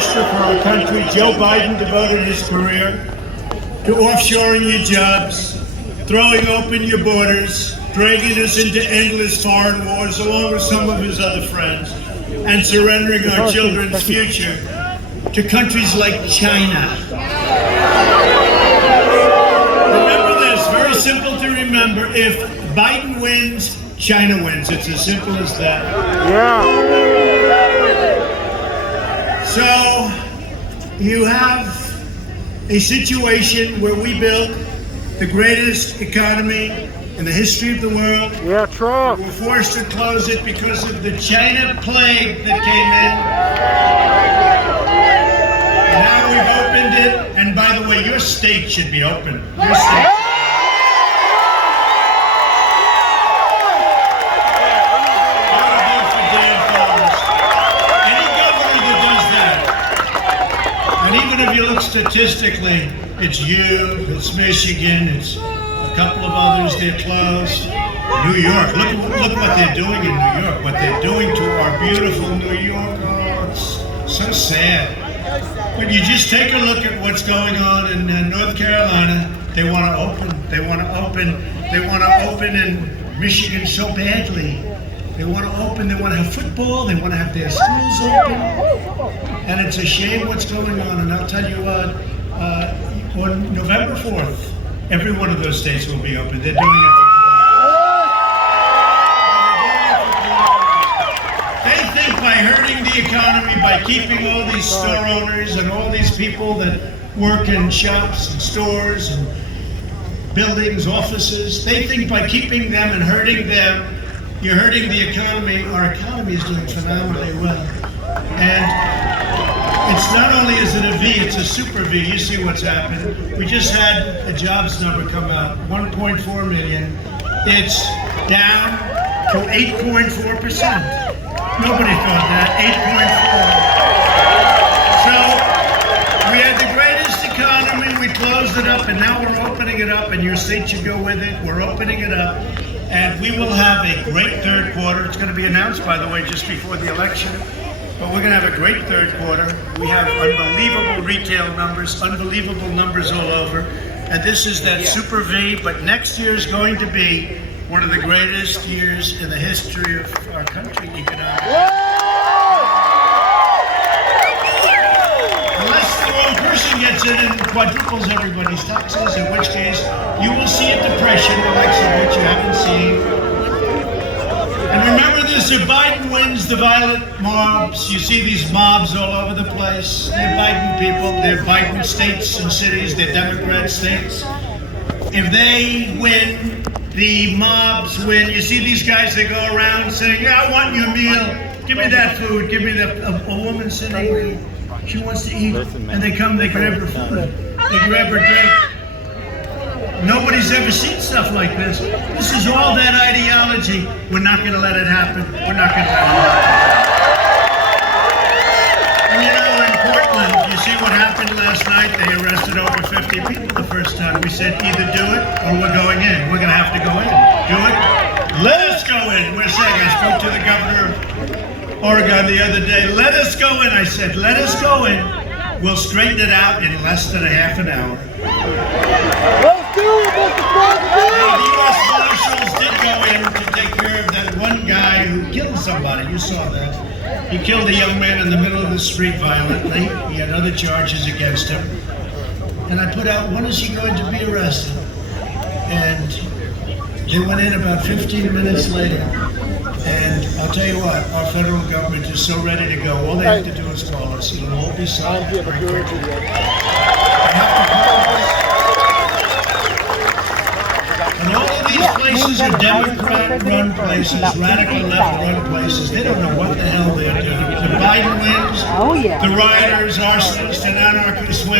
disaster for our country. Joe Biden devoted his career to offshoring your jobs, throwing open your borders, dragging us into endless foreign wars along with some of his other friends, and surrendering our children's future to countries like China. Remember this, very simple to remember. If Biden wins, China wins. It's as simple as that. So you have a situation where we built the greatest economy in the history of the world. Yeah, Trump. We were forced to close it because of the China plague that came in. And now we've opened it. And by the way, your state should be open. Your state. And even if you look statistically, it's you, it's Michigan, it's a couple of others, they're closed. New York, look what they're doing in New York, what they're doing to our beautiful New York. Oh, it's so sad. But you just take a look at what's going on in North Carolina. They want to open in Michigan so badly. They want to open, they want to have football, they want to have their schools open. And it's a shame what's going on. And I'll tell you what, on November 4th, every one of those states will be open. They're doing it for They think by hurting the economy, by keeping all these store owners and all these people that work in shops and stores and buildings, offices, they think by keeping them and hurting them, you're hurting the economy. Our economy is doing phenomenally well. And it's not only is it a V, it's a super V. You see what's happened. We just had a jobs number come out, 1.4 million. It's down to 8.4%. Nobody thought that, 8.4. So we had the greatest economy, we closed it up, and now we're opening it up, and your state should go with it. We're opening it up. And we will have a great third quarter. It's going to be announced, by the way, just before the election. But we're going to have a great third quarter. We have unbelievable retail numbers, unbelievable numbers all over. And this is that super V. But next year is going to be one of the greatest years in the history of our country economically. Unless the wrong person gets in and quadruples everybody's taxes, in which case you will see a depression, the likes of which you haven't seen. And remember this, if Biden wins the violent mobs, you see these mobs all over the place. They're Biden people, they're Biden states and cities, they're Democrat states. If they win, the mobs win. You see these guys that go around saying, yeah, I want your meal, give me that food, give me that, a woman sitting there, she wants to eat, and they come, they grab her food, they grab her drink. Nobody's ever seen stuff like this. This is all that ideology. We're not going to let it happen. We're not going to let it happen. And you know, in Portland, you see what happened last night? They arrested over 50 people the first time. We said either do it or we're going in. We're going to have to go in. Do it. Let us go in. We're saying, I spoke to the governor of Oregon the other day. Let us go in. I said, let us go in. We'll straighten it out in less than a half an hour. The U.S. Marshals did go in to take care of that one guy who killed somebody. You saw that. He killed a young man in the middle of the street violently. He had other charges against him. And I put out, when is he going to be arrested? And they went in about 15 minutes later. And I'll tell you what, our federal government is so ready to go. All they have to do is call us. It'll all be solved very quickly. And all of these places are Democrat-run places, radical left-run places. They don't know what the hell they're doing. The Biden wins, the rioters, arsonists, and anarchists win.